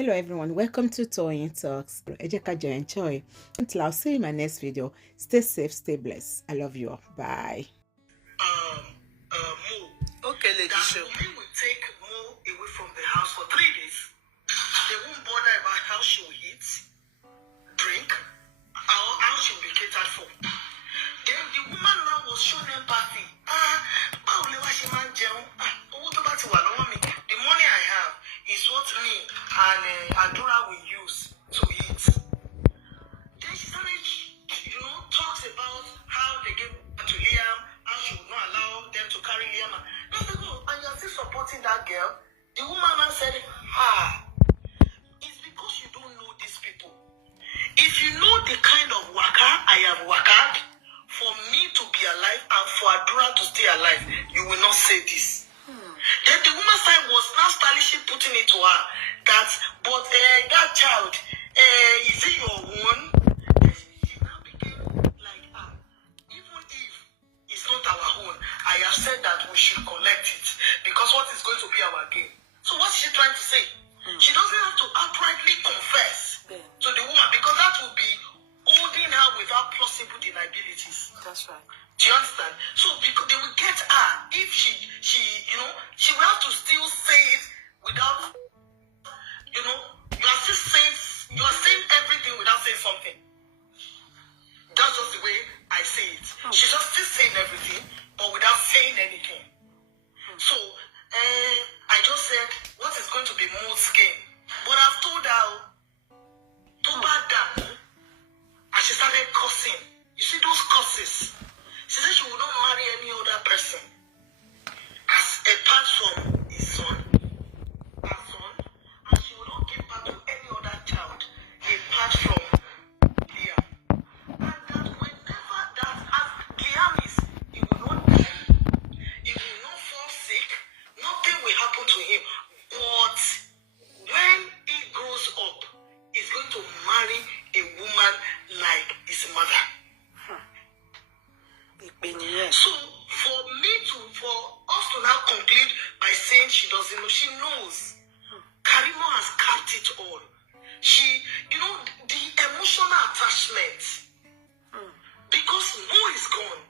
Hello everyone, welcome to Toyeen Talks. Ejekajo enjoy. Until I'll see you in my next video. Stay safe, stay blessed. I love you all. Bye. Mo. Okay, lady. That we will take Mo away from the house for 3 days. They won't bother about how she will eat, drink, or how she will be catered for. Then the woman now was showing empathy. The money I have is what me and Adura will use to eat. Then she started, talks about how they gave to Liam, how she would not allow them to carry Liam. And I said, and you're still supporting that girl? The woman now said, it's because you don't know these people. If you know the kind of waka I have wakad, for me to be alive and for Adura to stay alive, you will not say this. Then the woman's side was now stylishly putting it to her that, but that child, is it your own? She now became like, even if it's not our own, I have said that we should collect it because what is going to be our gain? So what's she trying to say? She doesn't have to outrightly confess to the woman because that will be holding her without plausible deniabilities. That's right. Do you understand? So because they will get her if she will have to still say it without, you are still saying, you are saying everything without saying something. That's just the way I say it. She's just still saying everything, but without saying anything. So I just said, what is going to be Mo's gain? But I've told her to back down, and she started cursing. You see those curses? She said she will not marry any other person as apart from his son, her son, and she will not give birth to any other child apart from Liam. And that whenever that, as Liam is, he will not die, he will not fall sick, nothing will happen to him. But when he grows up, he's going to marry a woman like his mother. So for us to now conclude by saying she doesn't know, she knows. Karimo has capped it all. She, the emotional attachment. Because Mo is gone.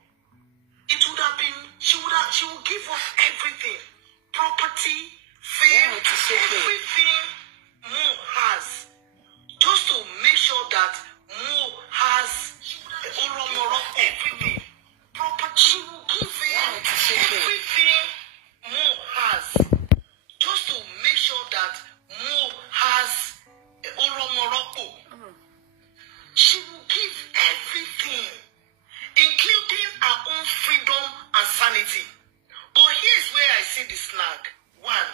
It would have been, she would give up everything. Property, fame, everything Mo has. Just to make sure that Mo has everything. Property, will give him everything Mo has. Just to make sure that Mo has Oromoroko. She will give everything, including her own freedom and sanity. But here's where I see the snag. One,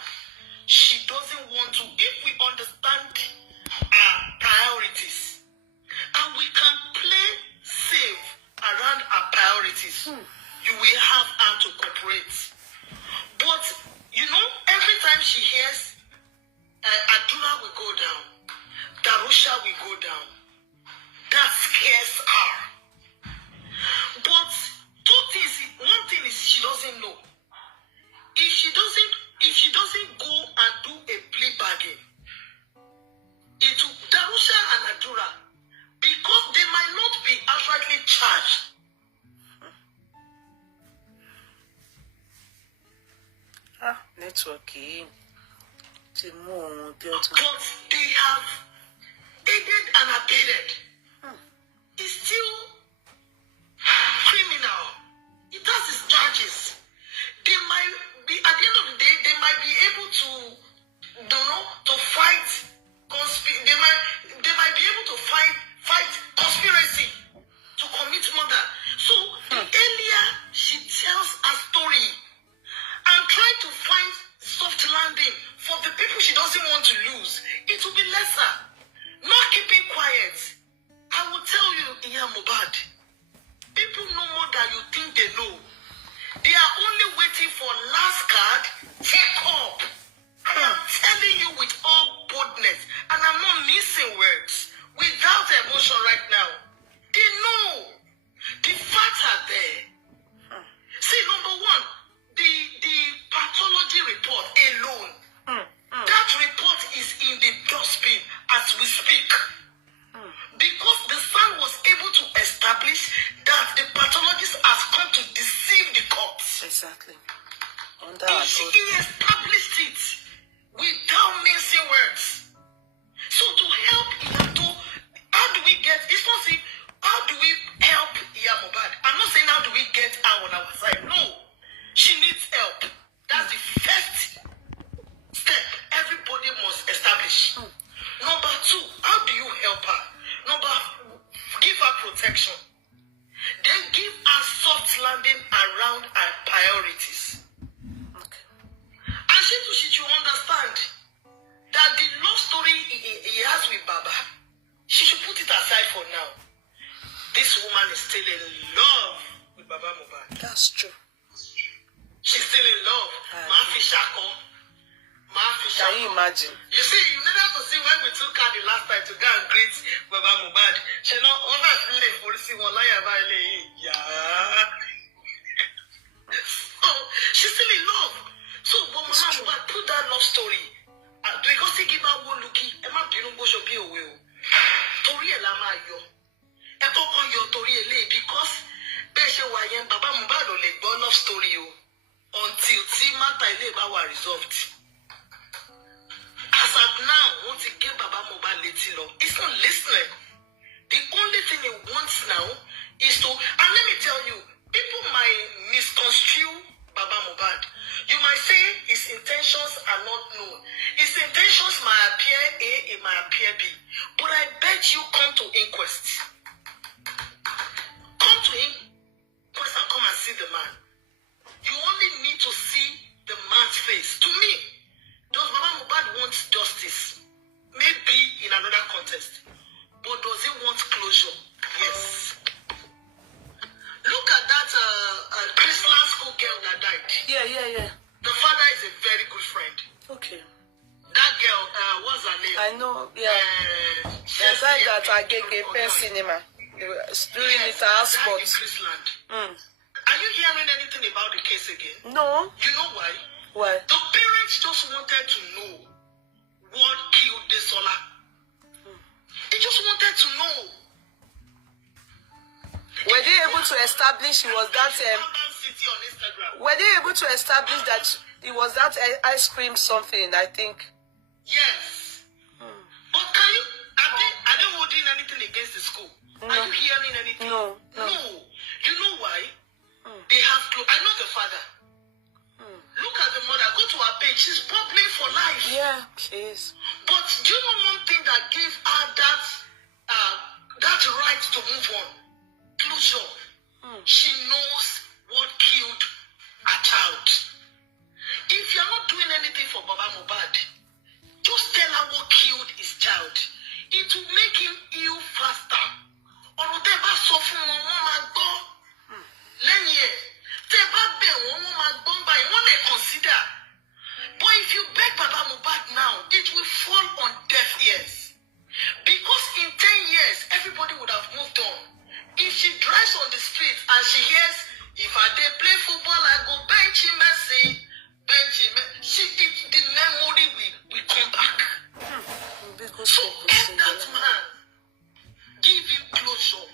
she doesn't want to, if we understand her priorities, and we can play safe around our priorities, you will have her to cooperate. But, every time she hears Adura will go down, Darusha will go down, that scares her. But one thing is she doesn't know. If she doesn't go and do a plea bargain, it will Darusha and Adura, because they might not be outrightly charged. Networking. But they have aided and abetted. It's still criminal. It has its charges. They might be, at the end of the day, they might be able to, to fight they might be able to fight conspiracy to commit murder. So the earlier she tells a story and try to find soft landing for the people she doesn't want to lose, it will be lesser. Not keeping quiet. I will tell you, Mohbad, people know more than you think they know. They are only waiting for last card, take up. I am telling you with all boldness, and I'm not missing words, without emotion right now. They know. The facts are there. See, number one, the pathology report alone, that report is in the dust dustbin as we speak. Because the son was able to establish that the pathologist has come to deceive the courts. Exactly. He established it without mincing words. So to help Iyato, how do we get, it's not saying, how do we help Mohbad? I'm not saying how do we get her on our side. No. She needs help. That's the first step everybody must establish. Number two, how do you help her? Give her protection. Then give her soft landing around her priorities. Okay. And she understand that the love story he has with Baba, she should put it aside for now. This woman is still in love with Baba Mohbad. That's true. She's still in love. Can you imagine? You see, you needed to see when we took her the last time to go and greet Baba Mohbad. She know obviously policy won't lie about it. Yeah. Oh, she's still in love. So Mama Mohbad put that love story. Because he give her one looky, Emma Pinumbo should be away. Tori Elama yo. Eko kon yo Tori Ele because Beshe Wayen Baba Mohbad ole go love story yo. Until Tima Taile was resolved. As of now, once he gave Baba Mohbad little, he's not listening. The only thing he wants now is to, and let me tell you, people might misconstrue Baba Mohbad. You might say his intentions are not known. His intentions might appear A, it might appear B. But I bet you come to inquest. Come to inquest and come and see the man. You only need to see the man's face. To me, does Baba Mohbad want justice? Maybe in another context. But does he want closure? Yes. Look at that Christian school girl that died. Yeah. The father is a very good friend. Okay. That girl, what's her name? I know, yeah. There's like that I get Pen Cinema. They were doing it as sports. Are you hearing anything about the case again? No. You know why? Why? The parents just wanted to know what killed Desola. They just wanted to know. Were they able to establish it was that were they able to establish that it was that ice cream something, I think? Yes. But can you are they holding anything against the school? No. Are you hearing anything? No. You know why? They have to. I know the father. Look at the mother. Go to her page. She's bubbling for life. Yeah, she is. But do you know one thing that gave her that right to move on? Closure. She knows what killed a child. If you're not doing anything for Baba Mohbad, just tell her what killed his child. It will make him heal faster. Or whatever suffer one man go. Lenye. Consider. But if you beg Baba Mohbad now, it will fall on deaf ears. Because in 10 years, everybody would have moved on. If she drives on the street and she hears, if I dey play football, I go bench him, Messi, the memory will come back. So help that man. Give him closure.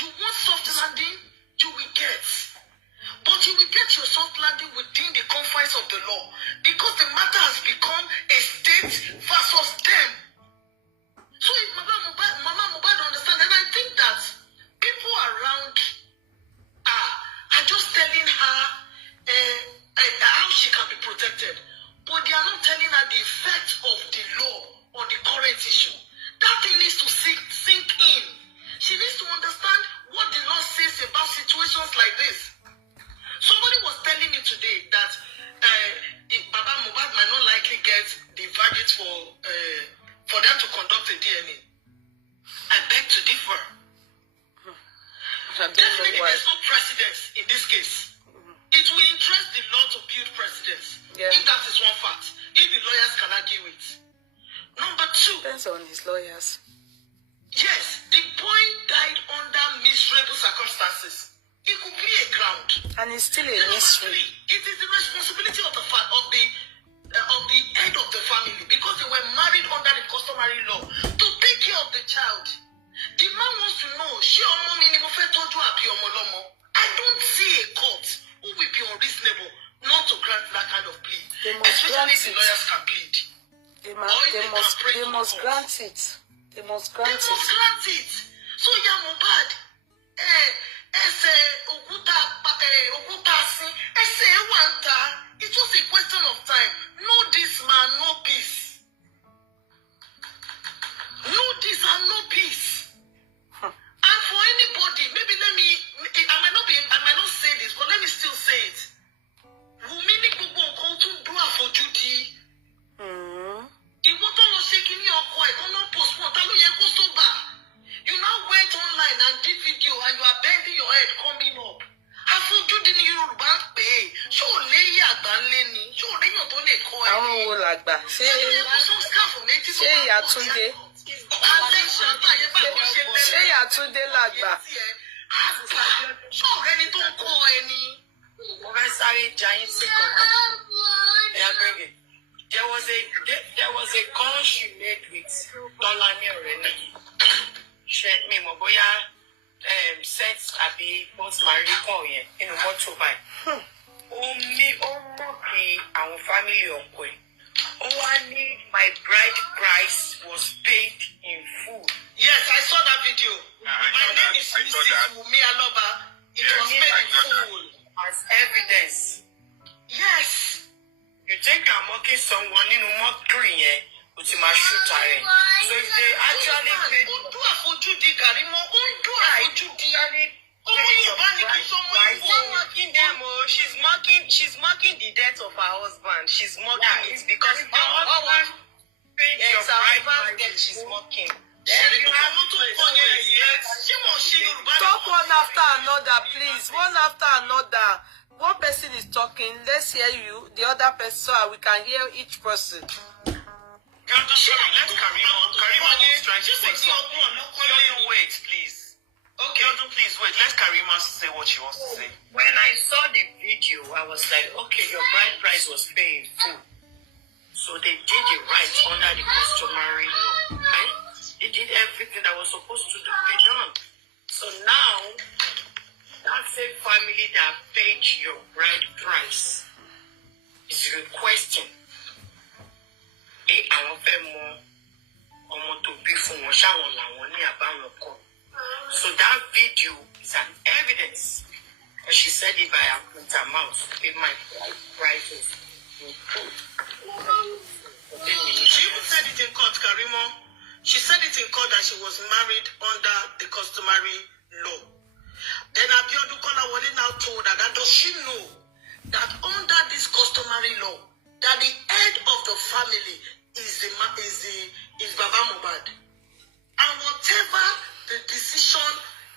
You want soft landing? You will get. But you will get your soft landing within the confines of the law. Because the matter has become a state versus them. So if Mama Mohbad understand, and I think that people around are just telling her how she can be protected. But they are not telling her the effect of the law on the current issue. That thing needs to sink in. She needs to understand what the law says about situations like this. Somebody was telling me today that Baba Mohbad might not likely get the verdict for them to conduct a DNA. I beg to differ. Definitely there's no precedence in this case. It will interest the law to build precedence. Yeah. If that is one fact. If the lawyers can argue it. Number two. Depends on his lawyers. Yes, the boy died under miserable circumstances. It could be a ground. And it's still a mystery. It is the responsibility of the head of the family because they were married under customary law to take care of the child. The man wants to know, ṣé ọmọ mi ni mo fẹ́ tọ́jú àbí ọmọ lọ́mọ? I don't see a court who will be unreasonable not to grant that kind of plea. Especially if the lawyers can plead. They must grant it. They must grant it. So yeah, Mohbad, it was a question of time. No this man, no peace. No this and no peace. And for anybody, maybe I might not say this, but let me still say it. Wùmí ní gbogbo nǹkan tún dún àfojúdi. Ìwọ tó lọ ṣe kíní ọkọ ẹ̀ tó náà postpone, ta ló yẹ kó sóbà? You now went online and did video and you are bending your head coming up. Àfojúdi ni Yorùbá ń pè é. Ṣé ò léyìn àgbà ńlé ni? Ṣé ò léyìn tó lè kọ́ ẹ? Àwọn wo làgbà? Ṣé Ìyátúndé? Ṣé Ìyátúndé làgbà? Ṣé ọ̀rẹ́ ni tó ń kọ́ ẹ ni? There was a call she made with Tolani already. She had me Moboya sent Abi post Marie call in a motorbike. Only our family uncle. Only my bride price was paid in full. Yes, I saw that video. My name is Mrs. Wumi Aloba. It was paid in full. As evidence. Yes. You think I'm mocking someone in a mockery, but you must shoot her. So if they actually paid... Karimo, She's mocking the death of her husband. She's mocking it because the husband paid your bride price. She's mocking. Talk one after another, please. One after another. One person is talking. Let's hear you. The other person, so we can hear each person. Let Karimo try to say something. Wait, please. Okay, please wait. Let Karimo say what she wants to say. When I saw the video, I was like, okay, your bride price was paid full. So they did it right under the customary law, right? They did everything that was supposed to be done. So now, that same family that paid your bride price is requesting àwọn fẹ́ mọ ọmọ tó bí fún wọn ṣáwọn làwọn ní àbáwọn kọ. So that video is an evidence. And she said it by her mouth. If my prices in full. She even said it in court, Karimo. She said it in court that she was married under the customary law. Then Abiodun Kolawole now told her that does she know that under this customary law, that the head of the family is Baba Mohbad. And whatever the decision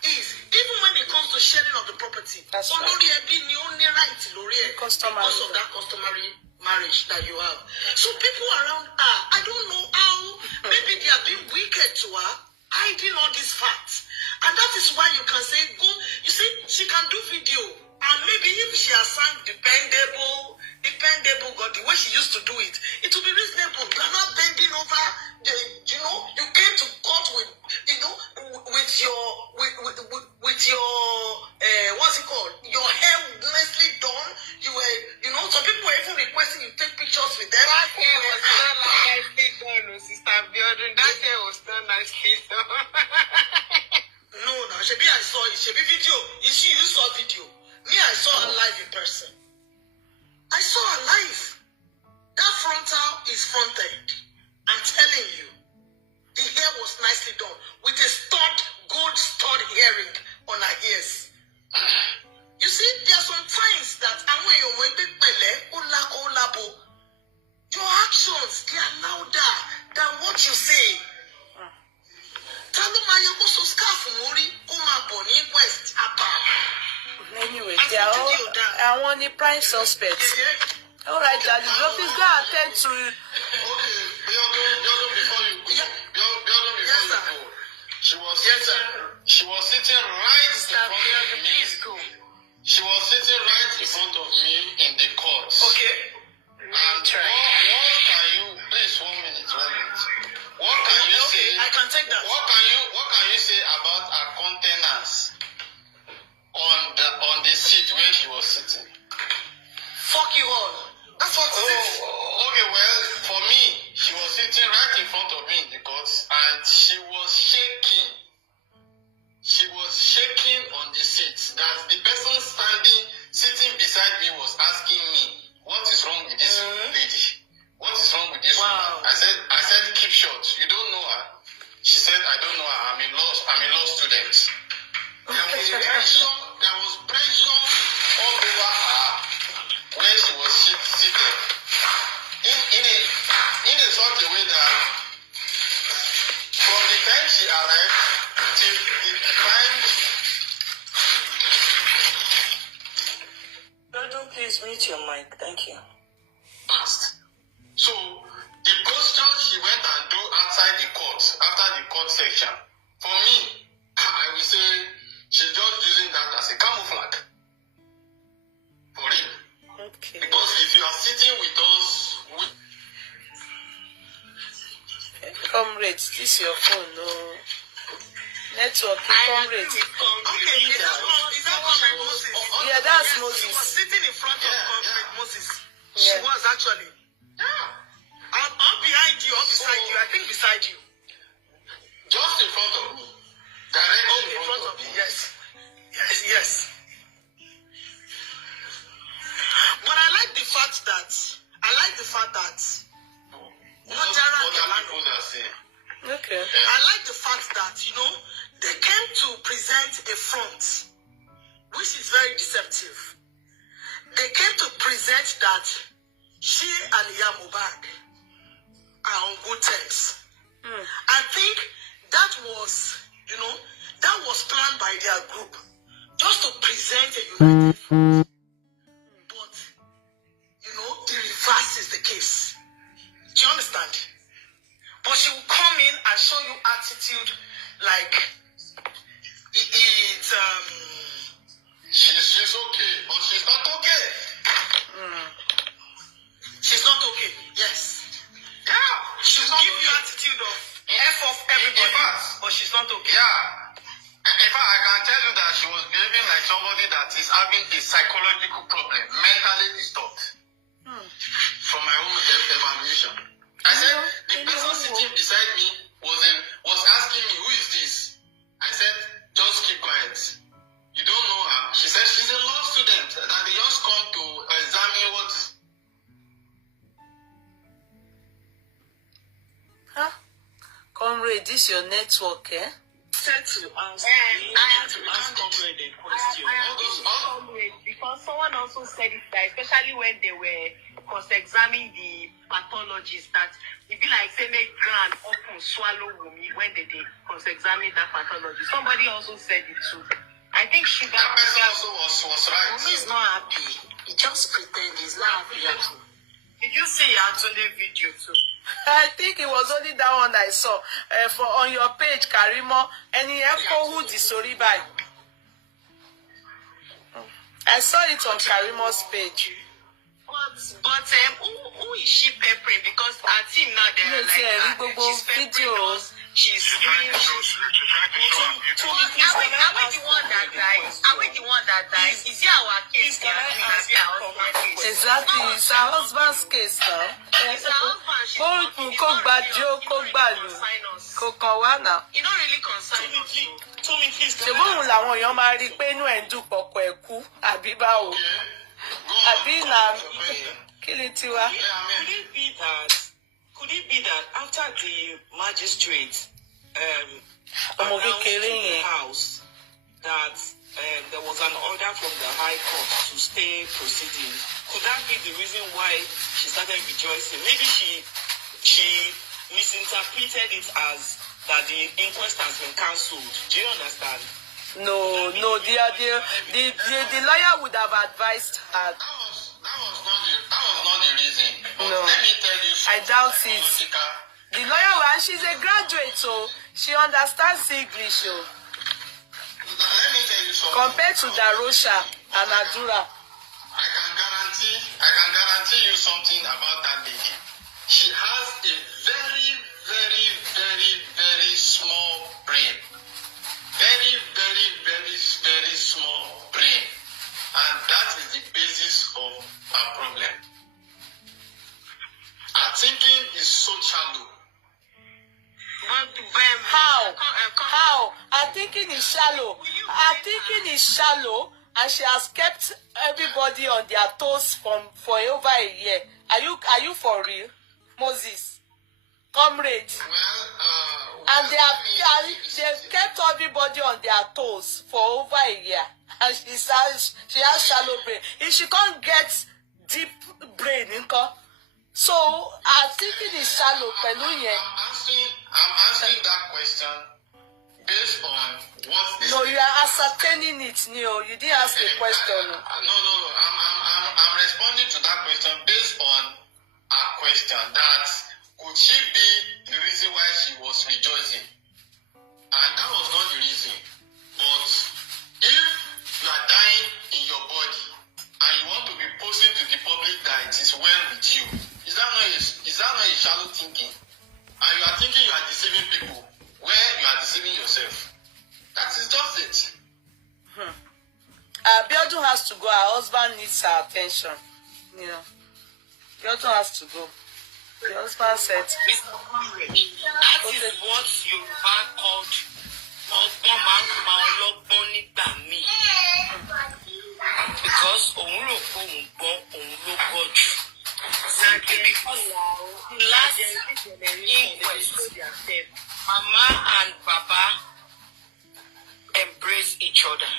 is, even when it comes to sharing of the property, olórí ẹbí ni ó ní right lórí ẹ̀ because of that customary marriage that you have. So people around her, I don't know how, maybe they are being wicked to her, hiding all these facts. And that is why you can say, go, you see, she can do video. And maybe if she has sang dependable God, the way she used to do it, it will be reasonable. You are not bending over, you came to court with, with your, what's it called? Your hair nicely done. You were, some people were even requesting you take pictures with them. That hair was not nicely done, Sister Biodun. That hair was not nicely done. No, Shebi, I saw it. Shebi video. You saw video. Me, I saw her live in person. I saw her live. That frontal is fronted. I'm telling you. The hair was nicely done. With a gold stud earring on her ears. You see, there are some times that your actions, they are louder than what you say. Anyway, they are all one the prime suspects. All right, Daddy, please go attend to it. She was sitting right in front of me. She was sitting right in front of me in the court. Okay. And what can you, please, 1 minute. What can said, keep short. You don't know her. She said, I don't know her. I'm a law student. There was pressure all over her when she was seated. In a sort of way that from the time she arrived till the time. Jordan, please mute your mic. Thank you. Passed. So the posture she went and do outside the court, after the court section, for me, I will say she's just using that as a camouflage. For real. Okay. Because if you are sitting with us, Comrade, this is your phone, no network. Comrade. Okay, is that Comrade Moses? Yeah, that's Yes, Moses. she was sitting in front of Comrade Moses. She Yeah. was actually. I'm behind you, or beside you. I think beside you. just in front of me, directly Okay, in front of you. Yes. Yes. But I like the fact that What people are saying. Okay. I like the fact that, they came to present a front, which is very deceptive. They came to present that she and Mohbad are on good terms. I think that was planned by their group, just to present a united front. But, the reverse is the case. Do you understand? But she will come in and show you attitude like She's okay, but she's not okay. she's not okay. Yes. Yeah, She she's will not give you okay. attitude of F off everybody, In fact, but she's not okay. Yeah. In fact, I can tell you that she was behaving like somebody that is having a psychological problem, mentally disturbed. From my own evaluation. I said, the person sitting beside me was asking me, who is this? I said, just keep quiet. You don't know her. She said she's a law student, that they just come to examine what. Huh? Comrade, this your network, eh? Said to ask, Comrade a question. Because someone also said it that especially when they were cross-examining the pathologist, that it be like say make grand open swallow Wumi when they cross-examine that pathologist. Somebody also said it too. I think Sugar That person also was right. Wumi is not happy. He just pretend he's not happy at all. Did you see actually video too? I think it was only that one I saw. For on your page, Karimo, any echo who the story by. I saw it on Karimo's page. But who is she peppering? Because our team now they're Yes, yeah, like Rigogo she's peppering video. us. She's doing. Are we the one that dies? Are we the one that dies? Is it our case? Can I ask Is it our husband's case? Exactly, it's her husband's case now. It's her husband. She's Kó not- kú, it's kó not gbàjú, really- kó it don't really gbàlù. concern us. Kò kàn wá náà. It don't really concern us. Tommy, please. Ṣé bóun làwọn èèyàn máa rí i pé inú ẹ̀ ń dùn pọ̀pọ̀ ẹ̀ kú àbí báwo? Àbí nà kí ni tiwa? Could it be that after the magistrate Ọmọ announced to kékeré the yẹn. house that there was an order from the High Court to stay proceedings, could that be the reason why she started rejoicing? Maybe she misinterpreted it as that the inquest has been cancelled. Do you understand? No, the lawyer would have advised her. That was not the reason. But No. let me tell you I doubt it. psychological. The lawyer, and she's a graduate, so she understands English. So. Let me tell you something. Compared to Darosha and Adura. I can guarantee you something about that lady. She has a very, very, very, very small brain. Very, very, very, very small brain. And that is the basis of our problem. Our thinking is so shallow. How? Her thinking is shallow. Her thinking is shallow, and she has kept everybody on their toes for over a year. Are you for real, Moses? comrade. Well, And they've kept everybody on their toes for over a year. And she has shallow brain. If she can't get deep brain, so I think it is shallow. I'm answering that question based on what is. No, you are ascertaining it, Neo. You didn't ask the question. No. I'm responding to that question based on a question that could she be the reason why she was rejoicing? And that was not the reason. But if you are dying in your body and you want to be posting to the public that it is well with you, is that not a shallow thinking? And you are thinking you are deceiving people where you are deceiving yourself. That is just it. Biodu has to go. Her husband needs her attention. You know, Biodu has to go. The husband said, Mr. Comrade, that is what Yoruba called ọgbọ́n máa ń pa ọlọ́gbọ́n nígbà míì. Because òun rò pé òun gbọ́ òun ló gbọ́ jù. Simply because last inquest, Mama and Baba embrace each other.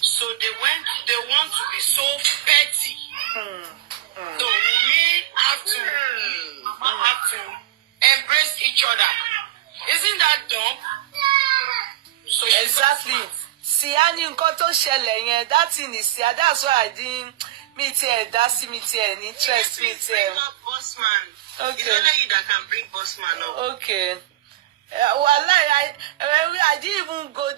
So they want to be so petty. So we have to embrace each other. Isn't that dumb? So exactly. Siani nǹkan tó ṣẹlẹ̀ yẹn, that thing is Sia. That's why I didn't meet her. That's me an interest me her. Bossman. Okay. It's only you that can bring Bossman up. Okay. Well, I didn't even go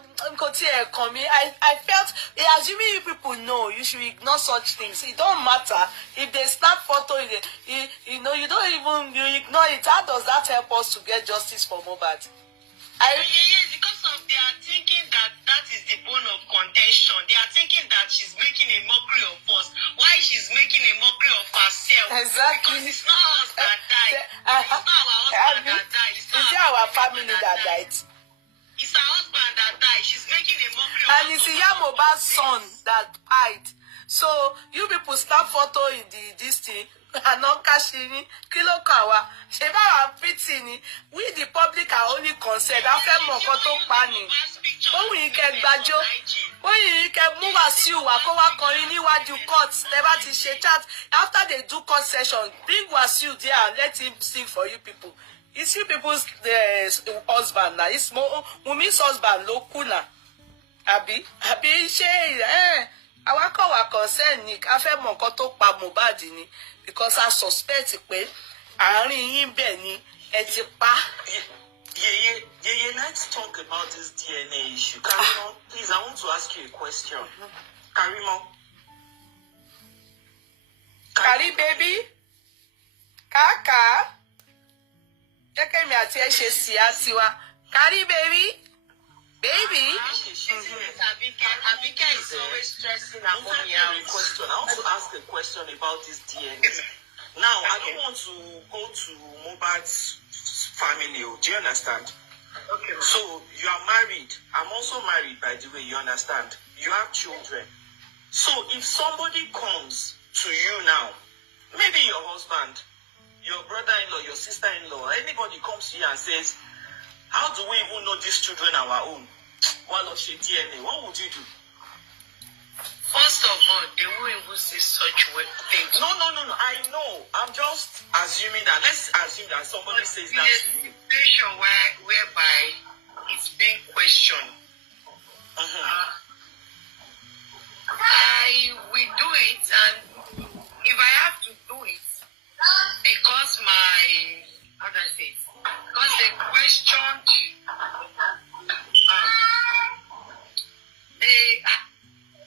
to a comment. I felt, assuming you people know, you should ignore such things. It don't matter if they snap photo. You know, you ignore it. How does that help us to get justice for Mohbad? Yes, because of they are thinking that is the bone of contention. They are thinking that she's making a mockery of us. Why she's making a mockery of herself? Exactly. Because it's not us that died. It's not our husband that died. It's not our family that died. It's her husband that died. She's making a mockery of us. And it's Mohbad's son that died. So you people snap photo in this thing. Anokashini, kilo kawa. Sheba wa pity ni. We the public are only concerned. After mokoto pani. When we get bajo, when you can move as you wakowa korini what you cut, never to share chat. After they do court session, bring Wasiu there and let him sing for you people. It's you people's husband now. It's Mumi's husband, Lokuna. Abi she our concern ni after mokoto pa Mohbad ni. Because I suspect pé àárín yín bẹ́ẹ̀ ni ẹ ti pa. Yeah, let's talk about this DNA issue. Karimo, please, I want to ask you a question. Karimo. Kari baby. Kaka. Jẹ́ kí mi àti ẹ ṣe sí àtiwá. Kari baby. Baby. Abike is always stressing her mommy out. I want to ask a question about this DNA. Now, I don't want to go to Mohbad's family. Do you understand? Okay. So, you are married. I'm also married, by the way, you understand? You have children. So, if somebody comes to you now, maybe your husband, your brother-in-law, your sister-in-law, anybody comes to you and says, how do we even know these children are our own? What would you do? First of all, they won't even say such things. No. I know. I'm just assuming that. Let's assume that somebody says that to you. Situation whereby it's being questioned. I will do it, and if I have to do it, because how do I say it? Because they questioned,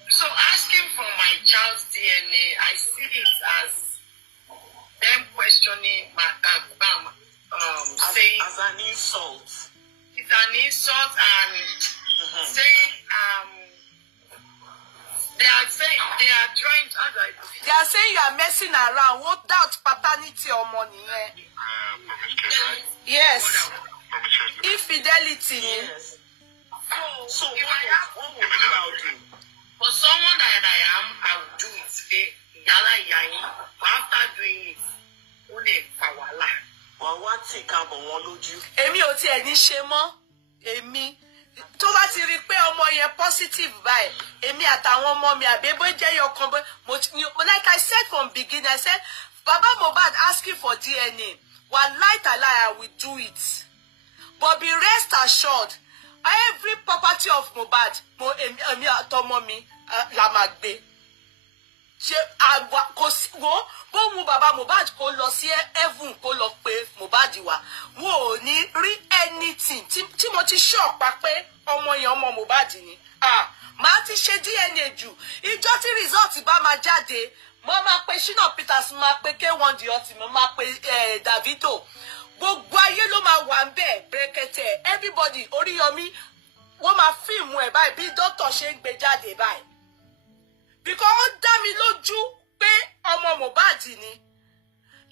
so asking for my child's DNA, I see it as them questioning my saying as an insult. It's an insult, and saying they are trying to. They are saying you are messing around. What doubt paternity or money? Yes. Infidelity. Yes. So what would you do? For someone that I am, I will do it. After doing it, only Fawala. wọ́n wá tì ká bọ̀ wọ́n lójú. Èmi ò tiẹ̀ ní ṣe mọ́. Èmi tó bá ti rí pé ọmọ yẹn positive báyìí, èmi àtàwọn ọmọ mi àbẹ́bọ́ jẹ́ yọkan bọ́. Like I said from beginning, I said, Baba Mohbad asking for DNA. Wallahi taala, I will do it. But be rest assured, every property of Mohbad, èmi àtọmọ mi la máa gbé. Ṣé àwa kò sí wo bó mu bàbá Mohbad kó lọ sí heaven kó lọ pé Mohbad wá. Wọn ò ní rí anything tí mo ti ṣọ́ọ̀pá pé ọmọ yẹn ọmọ Mohbad ni. Màá ti ṣe DNA jù. Ìjọ́ tí result bá máa jáde, mo máa pe Shina Peters, máa pe K1 the ultimate, máa pe Davido. Gbogbo ayé ló máa wà ńbẹ̀ brekete. Everybody Oríyọmí wọ́n máa fíìmù ẹ̀ báyìí bí dókítà ṣe ń gbé jáde báyìí. Because ó dá mi lójú pé ọmọ Mohbad ni.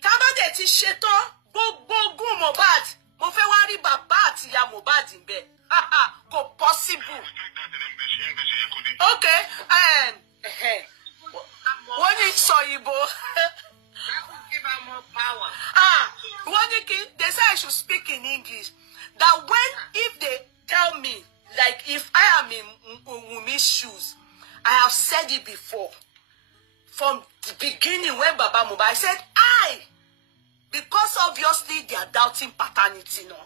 Tá bá dẹ̀ ti ṣetán gbogbo ogún Mohbad, mo fẹ́ wá rí bàbá àti ìyá Mohbad ńbẹ̀. Kò possible. Okay, wọ́n ní sọ Ìgbò. Wọ́n ní kí they say I should speak in English. That if they tell me, like if I am in Wumi's shoes, I have said it before. From the beginning when Baba Mohbad, I said, because obviously they are doubting paternity now.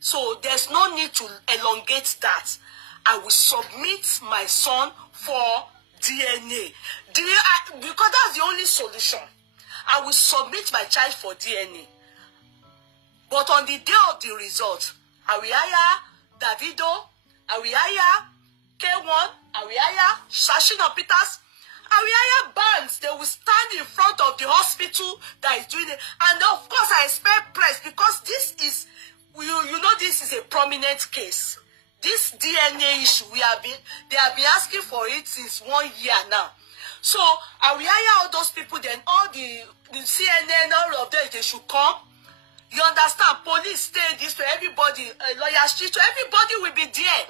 So there's no need to elongate that. I will submit my son for DNA. Because that's the only solution. I will submit my child for DNA. But on the day of the result, I will hire Davido, I will hire K1, I will hire Shina Peters, I will hire bands. They will stand in front of the hospital that is doing it. And of course, I expect press because this is, you know, this is a prominent case. This DNA issue, they have been asking for it since 1 year now. So I will hire all those people, then all the CNN, all of them, they should come. You understand? Police stay this way, everybody, lawyer street, so everybody will be there.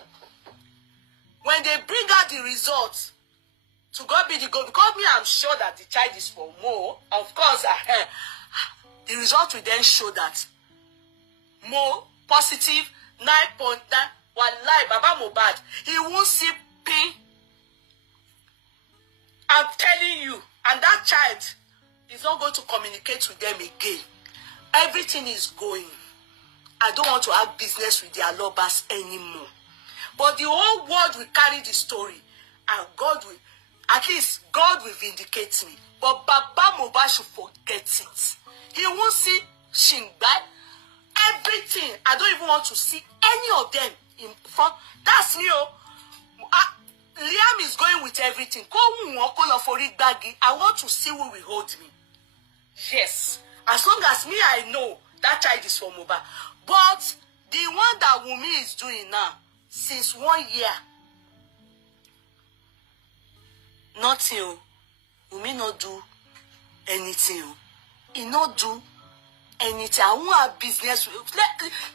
When they bring out the results, to God be the God, because me, I'm sure that the child is for Mo. Of course, the result will then show that Mo positive 9.9. Wallahi, Baba Mohbad, he won't see pain. I'm telling you, and that child is not going to communicate with them again. Everything is going. I don't want to have business with their lovers anymore. But the whole world will carry the story, and God will, at least God will vindicate me. But Baba Mohbad should forget it. He won't see Shingbai. Everything. I don't even want to see any of them in front. That's me. Liam is going with everything. I want to see who will hold me. Yes. As long as me, I know that child is from Mohbad. But the one that Wunmi is doing now, since 1 year, nothing. Wunmi not do anything. He not do anything. I won't have business with.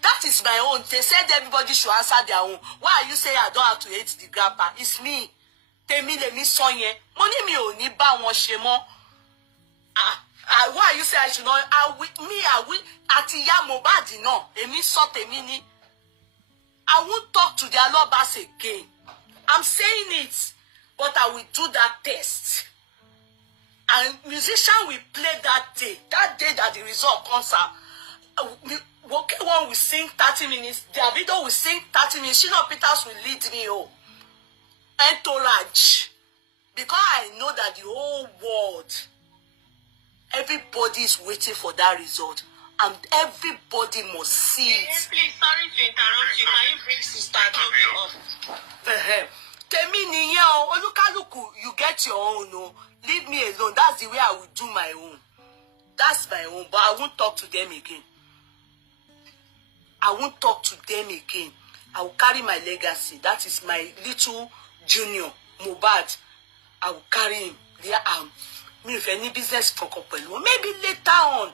That is my own. They said everybody should answer their own. Why are you saying I don't have to hate the grandpa? It's me. Tèmi lèmi sọ yẹn. Money mi ò ní bá wọn ṣe mọ́. Why you say I should not? I will. Àti ìyá Mohbad náà. Èmi sọ tèmi ni. I won't talk to their lovers again. I'm saying it, but I will do that test. And musician will play that day that the result comes out. One will sing 30 minutes. Davido will sing 30 minutes. Shina Peters will lead me home. Entourage. Because I know that the whole world, everybody is waiting for that result. And everybody must see it. Please, sorry to interrupt you. Can you bring Sister Toby up? Tèmi nìyẹn o. Olúkálùkù, you get your own. No. Leave me alone. That's the way I will do my own. That's my own. But I won't talk to them again. I won't talk to them again. I will carry my legacy. That is my little junior, Mohbad. I will carry him. Me, if any business for couple, maybe later on,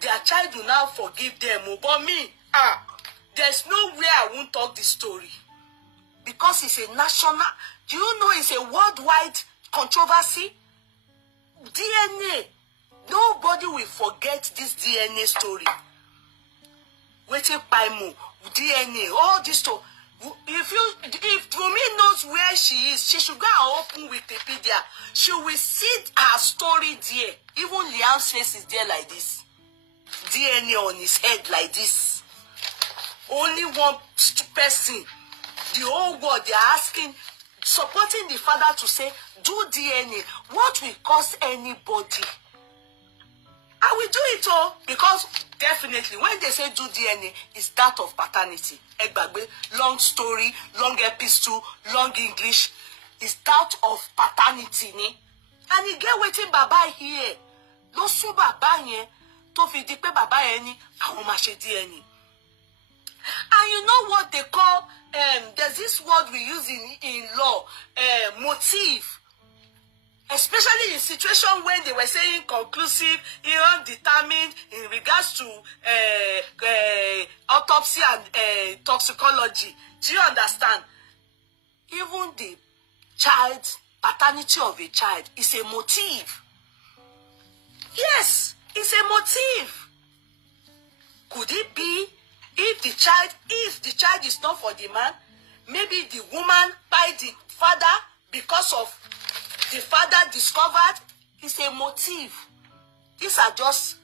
their child will now forgive them. But me, there's no way I won't talk this story. Because it's a national, do you know it's a worldwide controversy? DNA. Nobody will forget this DNA story. waiting by Mo, DNA, all this stuff. If Wunmi knows where she is, she should go and open Wikipedia. She will see her story there. Even Liam's face is there like this. DNA on his head like this. Only one person. The whole world, they are asking, supporting the father to say, do DNA. What will cost anybody? I will do it all, because definitely when they say do DNA, it's that of paternity. Egbagbe, long story, long epistle, long English, it's that of paternity. Ni? And he get waiting baba here. No so baba here. To fi di pe baba yẹn ni àwọn máa ṣe DNA. And you know what they call, there's this word we use in law, motive. Especially in situation when they were saying conclusive, undetermined in regards to autopsy and toxicology. Do you understand? Even the paternity of a child is a motive. Yes, it's a motive. Could it be if the child is not for the man, maybe the woman by the father because of the father discovered? Is a motive. These are just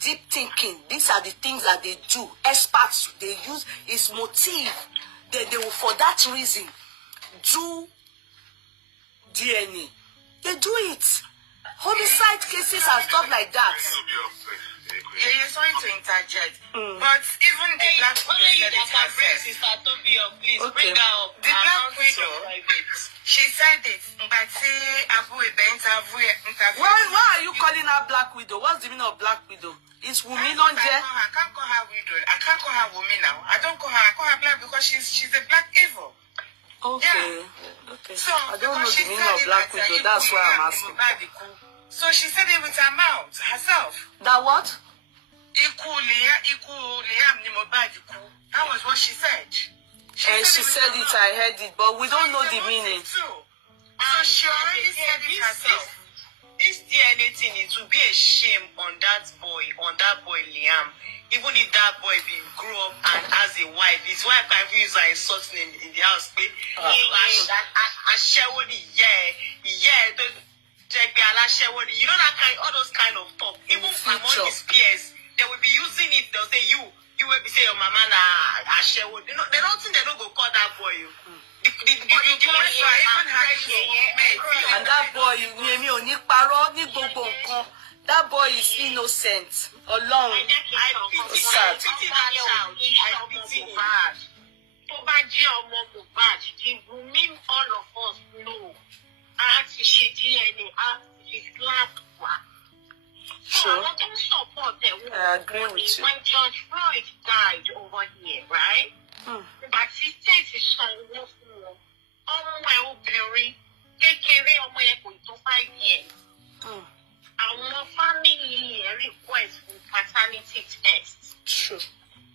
deep thinking. These are the things that they do. Experts, they use is motive. Then they will, for that reason, do DNA. They do it. Homicide cases and stuff like that. Yeah, sorry to interject. But even the Black Widow said it herself. Okay. The Black Widow, she said it. Why are you calling her Black Widow? What's the meaning of Black Widow? It's Wunmi Lonje. I can't call her widow. I can't call her Wunmi now. I don't call her. I call her Black because she's a black evil. Okay. Yeah. Okay. So, I don't know because the she meaning said of it Black like, Widow. That's why I'm asking. So she said it with her mouth herself. That what? That was what she said. She said it, I heard it, but we don't know the meaning. So she already said it herself. This DNA thing, it will be a shame on that boy Liam. Even if that boy be grew up and has a wife, his wife can use her insult in the house. You know that kind, all those kind of talk. Even among his peers, they will be using it. They'll say you will be saying your mama na ashewo. You know, they don't think they don't go call that boy you. And that boy, that boy is innocent. Alone. I pity that child. I pity him. All of us know. She DNA, Sure. I don't support the woman. I agree with you. When George Floyd died over here, right? But he says it's so awful. Our family request for paternity test. True.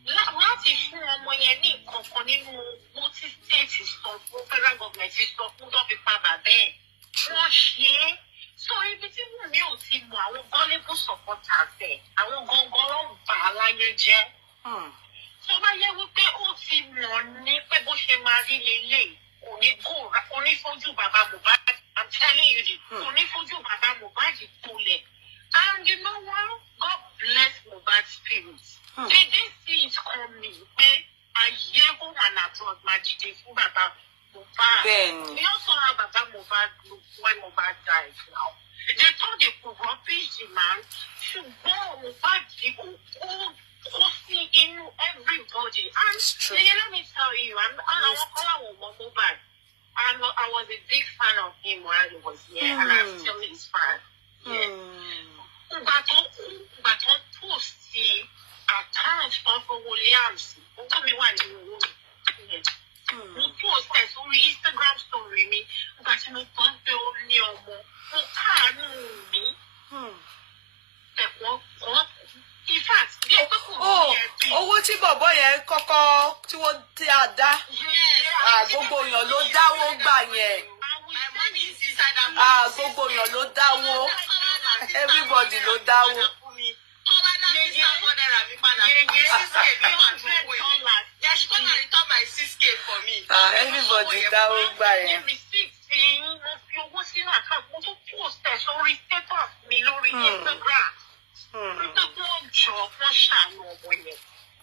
Láti fún ọmọ yẹn ní nǹkan nínú bó tí state sọ fún federal government sọ fún tó fi pa bàbá ẹ̀. Wọ́n ṣe é. So ibi tí Wunmi ò ti mọ àwọn gullible supporters ẹ̀, àwọn gangan ló ń bà á láyé jẹ́. Tó bá yẹ wípé ó ti mọ̀ ní pé bó ṣe máa rí lélẹ̀, kò ní fojú bàbá Mohbad. I'm telling you, kò ní fojú bàbá Mohbad kulẹ̀. And you know what? God bless Mohbad's spirit. They didn't see it coming. Pé ayé home and abroad máa dìde fún bàbá Mohbad. Bẹ́ẹ̀ni. We also have bàbá Mohbad group when Mohbad died now. They thought they could rubbish the man. Ṣùgbọ́n Mohbad ó sí inú everybody. And let me tell you, àwọn Mohbad. I was a big fan of him while he was here, and I'm still his fan. Yes. But on post the account of Williams, me one mo post ẹ̀ sórí Instagram story mi, nígbà tí mo kàn pé ó ní ọmọ, mo káàánú mi. In fact, bí ẹgbẹ́ kò ní ẹbí. Owó tí bọ̀bọ̀ yẹn kọ́kọ́ tí wọ́n tí a dá. Gbogbo èèyàn ló dáwó gbà yẹn. Gbogbo èèyàn ló dáwó. Everybody ló dáwó. $100. Yeah, she's gonna return my 6K for me. Everybody that will buy it.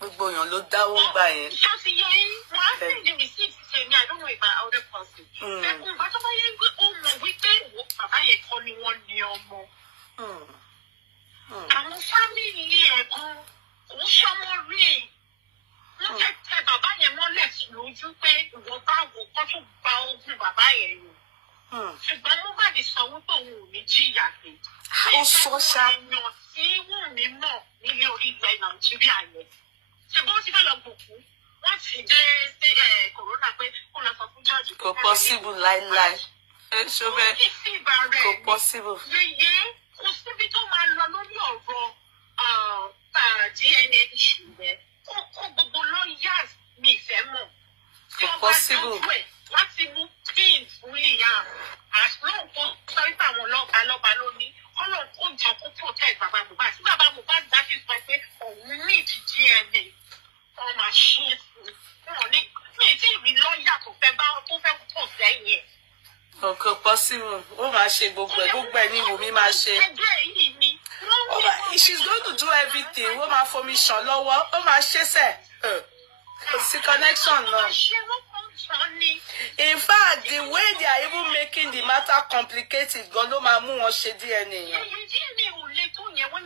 Gbogbo èèyàn ló dáwó gbà yẹn. Ṣọ́ọ̀ṣì yẹn wọ́n á sẹ́ndì mi sí ìṣiṣẹ́ mi, I don't know if I order person. Ẹ̀kún bá tó bá yẹ pé ó mọ̀ wípé ìwọ bàbá yẹn kọ́ ni wọ́n ní ọmọ. Àwọn fámìlì ẹ̀gbọ́n kò ṣọmọ rí i. Wọ́n fẹ́ tẹ bàbá yẹn mọ́lẹ̀ lójú pé ìwọ bá wò kọ́ tó gba ogún bàbá yẹn ni. Ṣùgbọ́n Mohbad sọ wípé òun ò ní jìyà pé. Ó sọ ṣá. Èèyàn tí Wùnmí mọ̀ nílé orí ilẹ̀ Nàìjíríà yẹn. Ṣùgbọ́n ti fẹ́ lọ gbòkú, wọ́n ti dé kòrónà pé kó lọ sọ fún George. Kò possible láíláí. Ṣó bẹ́ẹ̀ kò possible. Yeye kò síbi tó máa lọ lórí ọ̀rọ̀ DNA issue rẹ̀. Kó gbogbo lawyers mi ìfẹ́ mọ̀. Kò possible. Láti mú pin fún Liam. Àṣùlọ̀ tó sọ wípé àwọn lọ́ba ló ní. Ọlọ́run kò jọ kó protect bàbá Mohbad. Tí bàbá Mohbad bá sì sọ pé òun ní ìdí DNA. Wọ́n máa ṣe é fún un. Mi ì tí ì rí lọ́ọ̀yà tó fẹ́ pọ̀ sẹ́yìn ẹ̀. Kò possible. Ó máa ṣe gbogbo ẹ̀ ní Wùmí máa ṣe. Ẹgbẹ́ yìí ni. She's going to do everything. Ó máa fomi ṣàn lọ́wọ́. Ó máa ṣe sẹ̀. Kò sí connection náà. In fact, the way they are even making the matter complicated, gan ló máa mú wọn ṣe DNA yẹn. DNA ò le tó yẹn. When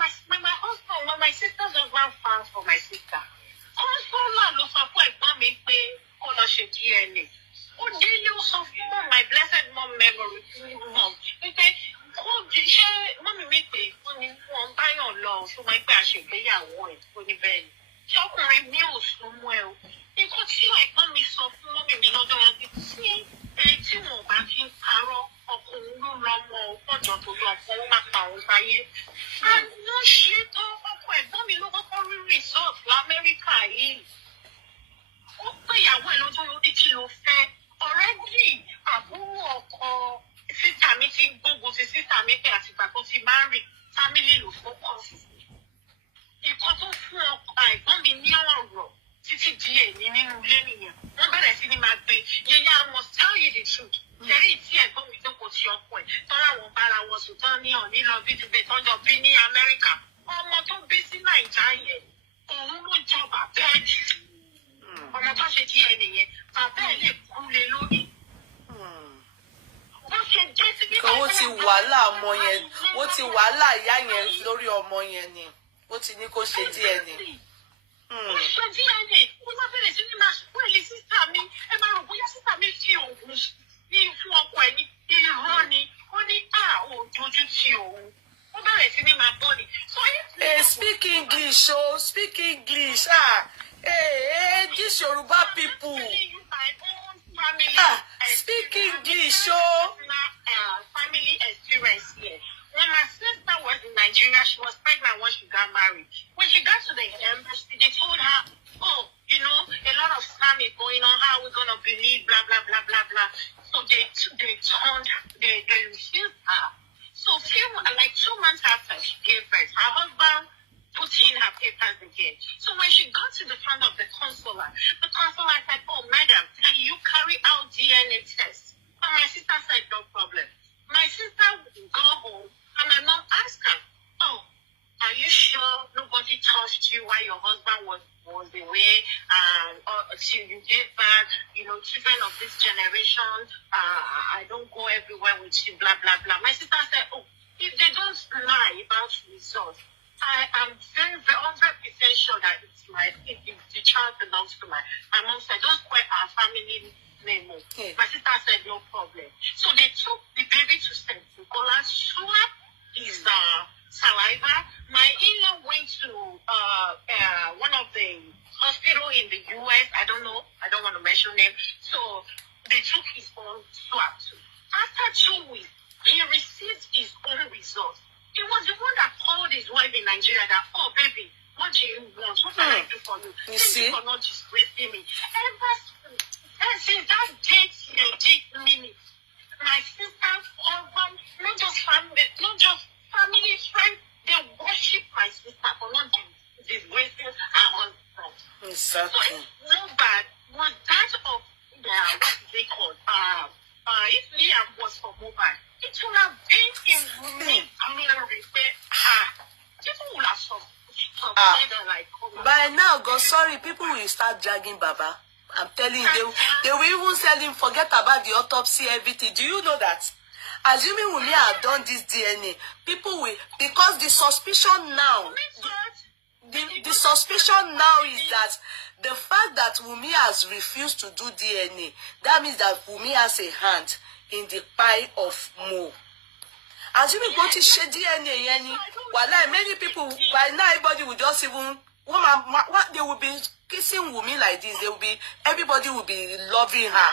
my sisters just ran fans for my sister. Consola ló sọ fún ẹ̀gbọ́n mi pé kó lọ ṣe DNA. Ó délé ó sọ fún my blessed mom memory mom wípé ṣé mọ́mí mi pé wọ́n báyọ̀ lọ fún mi pé àṣègbéyàwó ẹ̀ ó ní bẹ́ẹ̀ ni. Ṣé ọkùnrin mi ò sún mọ́ ẹ o? Nǹkan tí ẹ̀gbọ́n mi sọ fún mọ́mí mi lọ́jọ́ yẹn bí tí wọn bá fi ń parọ́ ọkùnrin ló lọ́mọ ọjọ́ tó lọ fún wọn máa pa òun sáyé. Àná ṣe tán ọkọ ẹ̀gbọ́n mi ló kọ́kọ́ rí resort lamẹ́ríkà yìí. Ó pé ìyàwó ẹ̀ lọ́jọ́ yóò kí ló fẹ́. Ọ̀rẹ́dì àbúrò ọkọ sísà mi ti gbógun ti sísà mi pé àtìgbà tó ti máa ń rìn fámílì ló fọ́kọ̀sì. Ìkan tó fún ẹ̀gbọ́n mi ní ọ̀rọ̀ títí di èyí nínú ilé nìyẹn. Wọ́n bẹ̀rẹ̀ sí ní máa gbé yẹyẹ I must tell you the truth. Ṣẹ̀rí tí ẹ̀gbọ́n mi jókòó sí ọkọ ẹ̀ tọ́lá wọn bára wọn sùn tán ní ọ̀ní lọ bí ti gbé tọ́jọ́ bí ní Amẹ́ríkà. Ọmọ tó bí sí Nàìjíríà yẹn òun ló jọ bàbá ẹ̀ jù. Ọmọ tó ṣe díẹ̀ nìyẹn bàbá ẹ̀ lè kú lé lórí. Ó ti wàhálà ọmọ yẹn, ó ti wàhálà ìyá yẹn lórí ọmọ yẹn ni. Ó ti ní kó ṣe DNA. Ó ṣe DNA, ó máa bẹ̀rẹ̀ sí ní máa ṣùgbọ́n èlé sísá mi. Ẹ máa rò bóyá sísá mi fi òògùn ní fún ọkọ ẹ̀ ní irọ́ ni. Ó ní dojú ti òun. Ó bẹ̀rẹ̀ sí ní máa bọ́ ni. Speak English, speak English. This Yoruba people. Speak English, family experience here. When my sister was in Nigeria, she was pregnant when she got married. When she got to the embassy, they told her, a lot of scam is going on. How are we going to believe, blah, blah, blah, blah, blah. So they refused her. So like 2 months after she gave birth, her husband put in her papers again. So when she got to the front of the consular said, madam, can you carry out DNA tests? And my sister said, no problem. My sister got home and my mom asked her, are you sure nobody touched you while your husband was away? Till you gave birth, children of this generation, I don't go everywhere with you, blah, blah, blah. My sister said, if they don't lie about results, I am very, very 100% sure that the child belongs to my mom said, don't quit our family name. Okay. My sister said, no problem. So they took the baby to St. Nicholas, swapped his saliva. My in-law went to one of the hospital in the US. I don't know. I don't want to mention name. So they took his own swab too. After 2 weeks, he received his own results. He was the one that called his wife in Nigeria that, baby, what do you want? What can I do for you? You see? You not disgracing me. Since that date, minute, my sister, husband, not just family, friends, they worship my sister for not disgracing her husband. Exactly. So Mohbad was that of what they call if Liam was for Mohbad, it would have been in Wunmi glory. People would have subscribed like. By now, God, sorry, people will start dragging Baba. I'm telling you, they will even tell him, forget about the autopsy, everything. Do you know that? Assuming Wunmi have done this DNA, people will, because the suspicion now, the suspicion now is that the fact that Wunmi has refused to do DNA, that means that Wunmi has a hand in the pie of Mo. Assuming go to share DNA, many people, by now everybody will just even, what they will be kissing Wunmi like this, they will be, everybody will be loving her.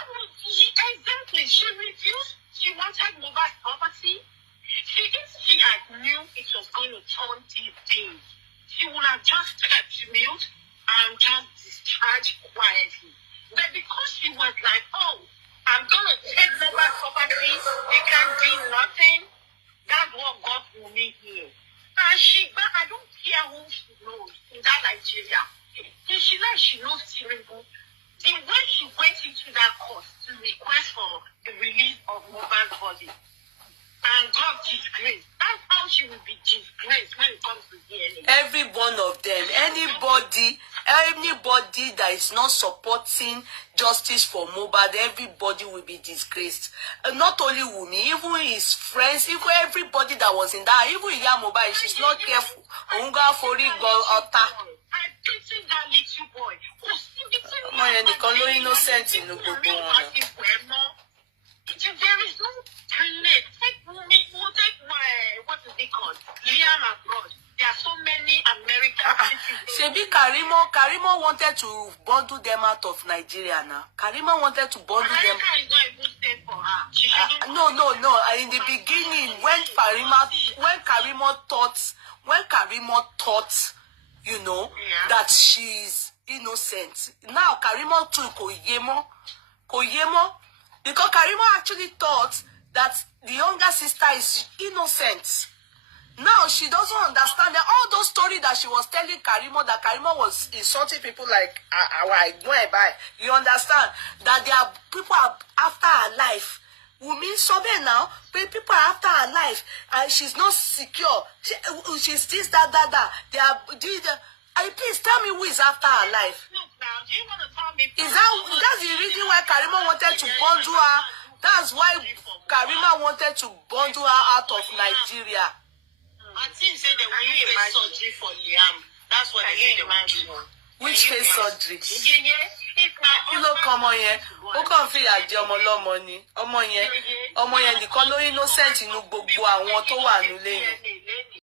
Exactly. She refused. She wanted Mohbad's property. If she had knew it was going to turn these things, she would have just kept mute and just discharged quietly. But because she was like, oh, I'm going to take Mohbad's property, they can't do nothing, that's what got Wunmi here. And I don't care who she knows in that Nigeria. She knows Tinubu. The way she went into that court to request for the release of Mohbad's body and got disgraced. That's how she will be disgraced when it comes to DNA. Every one of them, anybody that is not supporting justice for Mohbad, everybody will be disgraced. Not only Wunmi, even his friends, even everybody that was in that, even Mohbad, she's not careful. Unga fori go ota. I pity that little boy. Ọmọ yẹn nìkan ló innocent inú gbogbo wọn. There is no play. Take Wunmi, take what is it called? Liam abroad. There are so many American citizens. Shebi Karimo wanted to bundle them out of Nigeria now. Karimo wanted to bundle them. America is not even safe for her. No. In the beginning, when Karimo thought, you know, that she's innocent. Now Karimo too koyemo, because Karimo actually thought that the younger sister is innocent. Now she doesn't understand that all those stories that she was telling Karimo, that Karimo was insulting people like you understand that there are people after her life. Wunmi Sobe now, but people are after her life and she's not secure. She's this, that. They are doing the. Please tell me who is after her life. Look now, do you want to tell me? That's the reason why Karimo wanted to bundle her. That's why Karimo wanted to bundle her out of Nigeria. I think say they will use face surgery for Liam. That's what I say they will do. Which face surgery? Kí ló kan ọmọ yẹn? Ó kàn fi àjẹ ọmọ lọ́mọ ni. Ọmọ yẹn nìkan ló innocent inú gbogbo àwọn tó wà nílé yẹn.